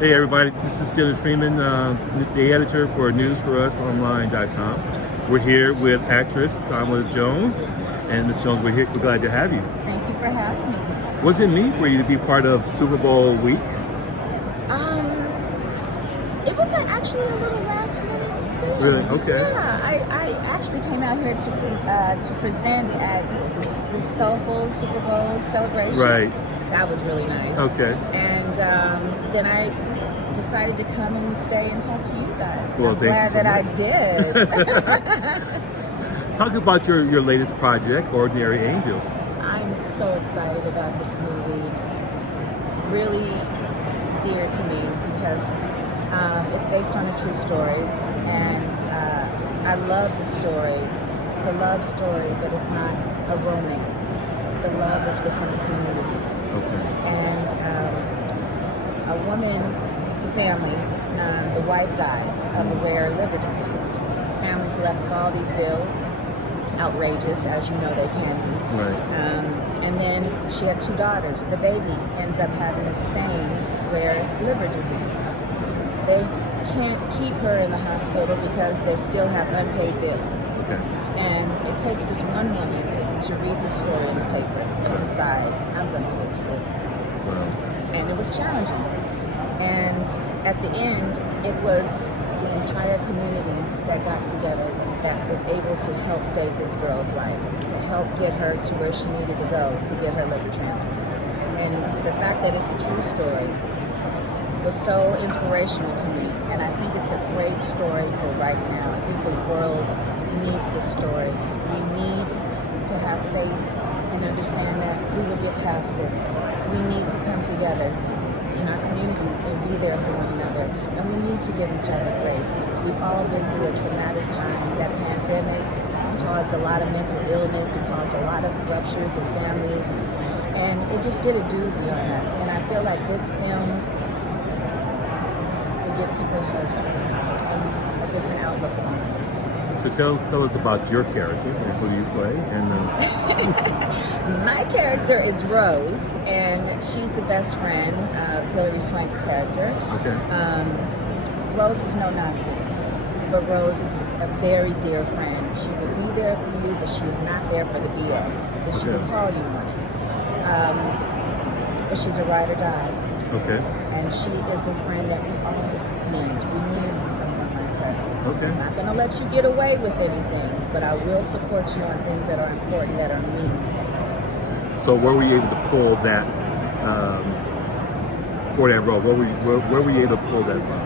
Hey everybody, this is Freeman, the editor for newsforusonline.com. We're here with actress Tamala Jones, and Ms. Jones, we're glad to have you. Thank you for having me. What's it mean for you to be part of Super Bowl week? It was actually a little last minute thing. Really? Okay. Yeah, I actually came out here to present at the Soulful Super Bowl celebration. Right. That was really nice. Okay. And then I decided to come and stay and talk to you guys. Well, I'm thank glad you so that much. I did. Talk about your latest project, Ordinary Angels. I'm so excited about this movie. It's really dear to me because it's based on a true story, and I love the story. It's a love story, but it's not a romance. The love is within the community. Okay. And a woman, it's a family, the wife dies of a rare liver disease. Family's left with all these bills, outrageous, as you know they can be. Right. And then she had 2 daughters. The baby ends up having the same rare liver disease. They can't keep her in the hospital because they still have unpaid bills. Okay. And it takes this one woman to read the story in the paper to decide, I'm going to fix this. Wow. And it was challenging. And at the end, it was the entire community that got together that was able to help save this girl's life, to help get her to where she needed to go to get her liver transplant. And the fact that it's a true story was so inspirational to me, and I think it's a great story for right now. I think the world needs this story. We need to have faith and understand that we will get past this. We need to come together in our communities and be there for one another, and we need to give each other grace. We've all been through a traumatic time. That pandemic caused a lot of mental illness, it caused a lot of ruptures in families, and it just did a doozy on us. And I feel like this film give people hope and a different outlook on it. So tell us about your character and who do you play? And My character is Rose, and she's the best friend of Hilary Swank's character. okay. Rose is no nonsense, but Rose is a very dear friend. She will be there for you, but she is not there for the BS. But she will call you on it. But she's a ride or die. Okay. And she is a friend that we all need. We need someone like her. Okay. I'm not going to let you get away with anything, but I will support you on things that are important, that are meaningful. So were we able to pull that for that role? Where were you able to pull that from?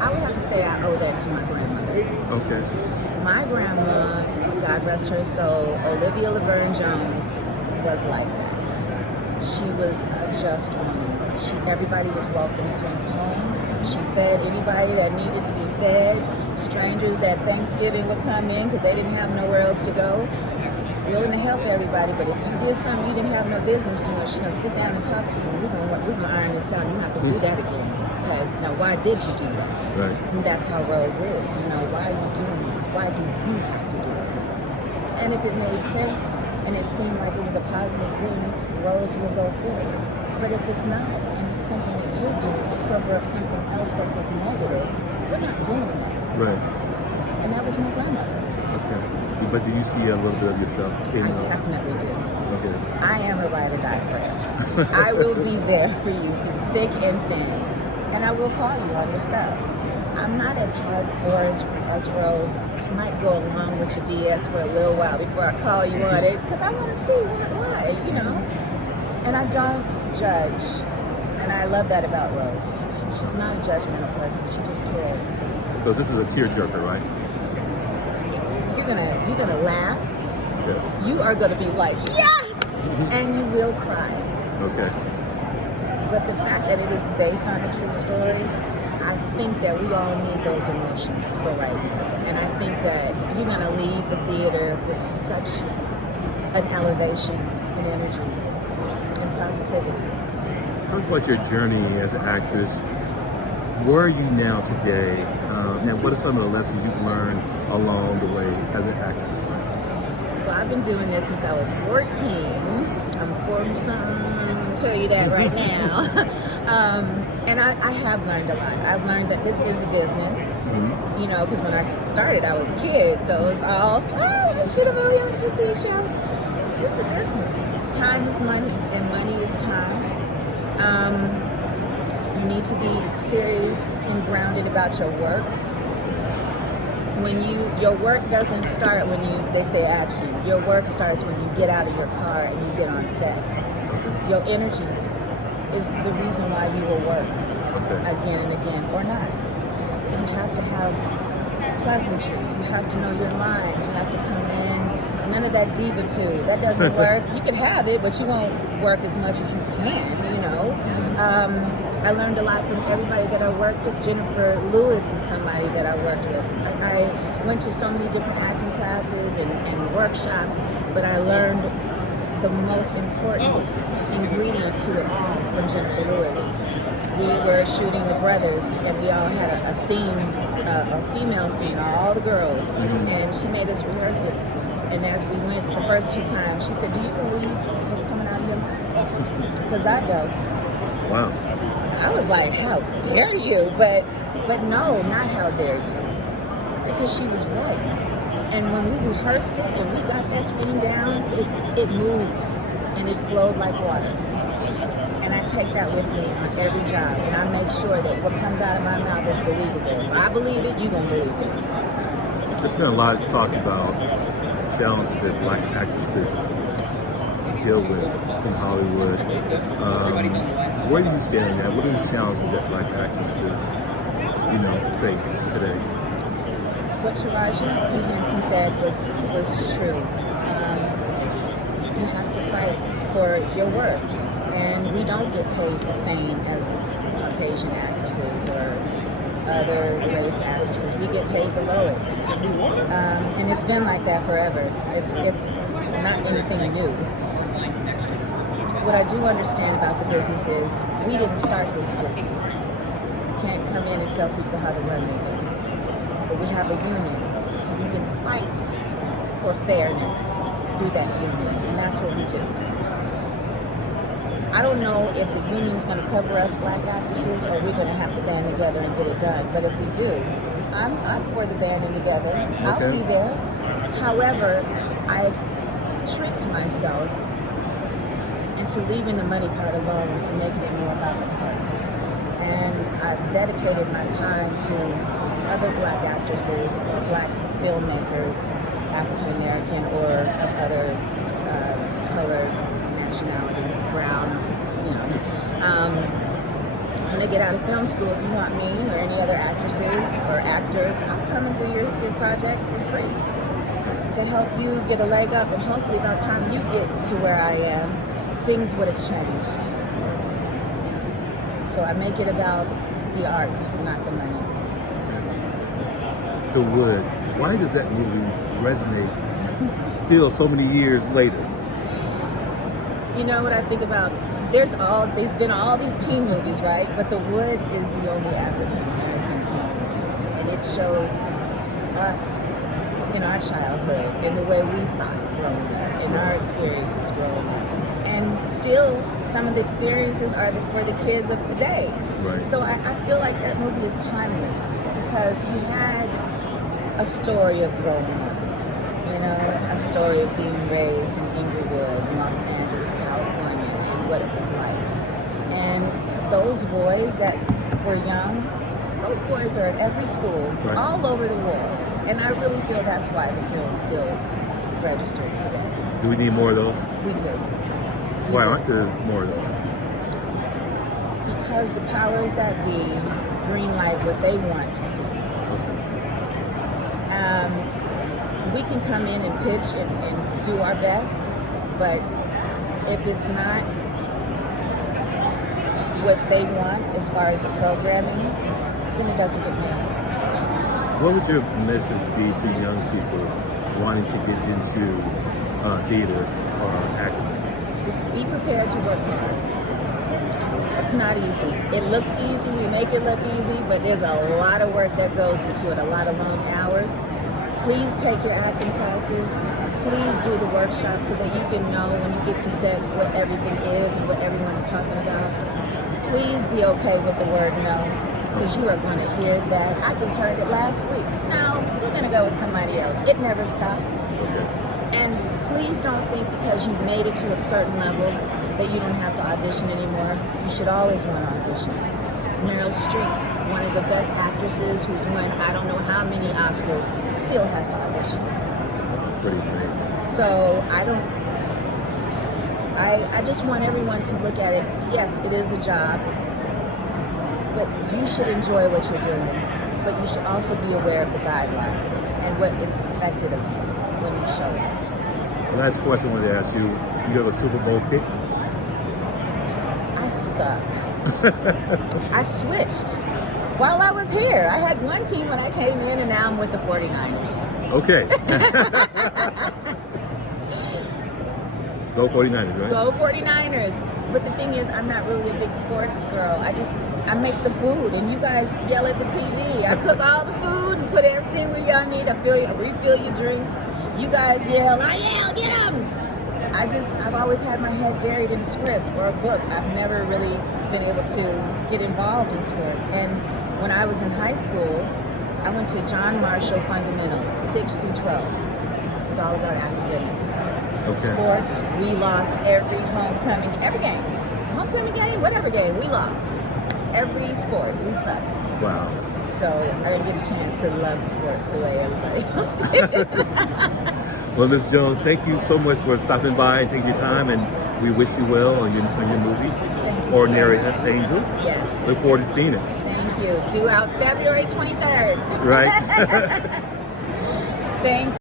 I would have to say I owe that to my grandmother. Okay. My grandma, God rest her soul, Olivia Laverne Jones, was like that. She was a just woman. Everybody was welcome to her home. She fed anybody that needed to be fed. Strangers at Thanksgiving would come in because they didn't have nowhere else to go. Willing to help everybody, but if you did something you didn't have no business doing, she's gonna sit down and talk to you. We're gonna iron this out. You're not gonna do that again. Okay? Now, why did you do that? Right. And that's how Rose is. Why are you doing this? Why do you have to do it? And if it made sense and it seemed like it was a positive thing, Rose will go forward. But if it's not, and it's something that you're doing to cover up something else that was negative, we're not doing that. Right. And that was my grandmother. Okay. But do you see a little bit of yourself in I definitely do. Okay. I am a ride or die friend. I will be there for you through thick and thin. And I will call you on your stuff. I'm not as hardcore as Rose. I might go along with your BS for a little while before I call you on it, because I want to see why. And I don't judge. And I love that about Rose. She's not a judgmental person. She just cares. So this is a tearjerker, right? You're gonna laugh. Yeah. You are gonna be like, yes! And you will cry. Okay. But the fact that it is based on a true story, I think that we all need those emotions for right now. And I think that you're gonna leave the theater with such an elevation in energy and positivity. Talk about your journey as an actress. Where are you now today? And what are some of the lessons you've learned along the way as an actress? Well, I've been doing this since I was 14. I'm tell you that right now. And I have learned a lot. I've learned that this is a business, you know, because when I started, I was a kid, so it's all, oh, let's shoot a movie, I'm going to do a TV show. This is a business. Time is money, and money is time. You need to be serious and grounded about your work. When your work doesn't start when they say action. Your work starts when you get out of your car and you get on set. Your energy is the reason why you will work again and again, or not. You have to have pleasantry. You have to know your lines. You have to come in. None of that diva-tude. That doesn't work. You can have it, but you won't work as much as you can, you know. I learned a lot from everybody that I worked with. Jennifer Lewis is somebody that I worked with. I went to so many different acting classes and workshops, but I learned the most important ingredient to it all from Jennifer Lewis. We were shooting The Brothers, and we all had a scene, a female scene, all the girls, and she made us rehearse it. And as we went the first 2 times, she said, "Do you believe what's coming out of your mouth?" Because I don't. Wow. I was like, "How dare you?" But no, not how dare you. Because she was right. And when we rehearsed it and we got that scene down, it moved and it flowed like water. And I take that with me on every job, and I make sure that what comes out of my mouth is believable. If I believe it, you're gonna believe it. There's been a lot of talk about challenges that Black actresses deal with in Hollywood. Where do you stand at? What are the challenges that Black actresses, face today? What Taraji P. Henson said was true. You have to fight for your work, and we don't get paid the same as Caucasian actresses or other race actresses. We get paid the lowest, and it's been like that forever. It's not anything new. What I do understand about the business is we didn't start this business. You can't come in and tell people how to run their business. But we have a union, so you can fight for fairness through that union, and that's what we do. I don't know if the union's going to cover us Black actresses, or we're going to have to band together and get it done. But if we do, I'm for the banding together. I'll be there. However, I tricked myself into leaving the money part alone and making it more about the parts. And I've dedicated my time to other Black actresses or Black filmmakers, African American or of other color nationalities, brown, when they get out of film school, if you want me or any other actresses or actors, I'll come and do your project for free to help you get a leg up, and hopefully by the time you get to where I am, things would have changed. So I make it about the art, not the money. The Wood. Why does that movie resonate still so many years later? You know what I think about? There's been all these teen movies, right? But The Wood is the only African American teen movie, and it shows us in our childhood, in the way we thought growing up, in our experiences growing up. And still, some of the experiences are for the kids of today. Right. So I feel like that movie is timeless, because you had a story of growing up, a story of being raised in Inglewood, Los Angeles, California, and what it was like. And those boys that were young, those boys are at every school, all over the world. And I really feel that's why the film still registers today. Do we need more of those? We do. Why aren't there more of those? Because the powers that be greenlight what they want to see. We can come in and pitch and do our best, but if it's not what they want as far as the programming, then it doesn't get made. What would your message be to young people wanting to get into theater or acting? Be prepared to work hard. It's not easy. It looks easy, we make it look easy, but there's a lot of work that goes into it, a lot of long hours. Please take your acting classes. Please do the workshop so that you can know when you get to set what everything is and what everyone's talking about. Please be okay with the word no, because you are going to hear that. I just heard it last week. No, we're going to go with somebody else. It never stops. And please don't think because you've made it to a certain level that you don't have to audition anymore. You should always want to audition. Meryl Streep, one of the best actresses who's won I don't know how many Oscars, still has to audition. It's pretty amazing. So I just want everyone to look at it. Yes, it is a job, but you should enjoy what you're doing. But you should also be aware of the guidelines and what is expected of you when you show up. The last question I wanted to ask you, you have a Super Bowl pick? I suck. I switched while I was here. I had one team when I came in, and now I'm with the 49ers. Okay. Go 49ers, right? Go 49ers. But the thing is, I'm not really a big sports girl. I make the food, and you guys yell at the TV. I cook all the food and put everything where y'all need. I refill your drinks. You guys yell, I yell, get them! I've always had my head buried in a script or a book. I've never really been able to get involved in sports. And when I was in high school, I went to John Marshall Fundamental, 6 through 12. It was all about academics. Okay. Sports, we lost every homecoming, every game. Homecoming game, whatever game, we lost. Every sport, we sucked. Wow. So I didn't get a chance to love sports the way everybody else did. Well, Ms. Jones, thank you so much for stopping by and taking your time, and we wish you well on your movie, Thank you Ordinary so much. Angels. Yes. Look forward to seeing it. Thank you. Due out February 23rd. Right. Thank you.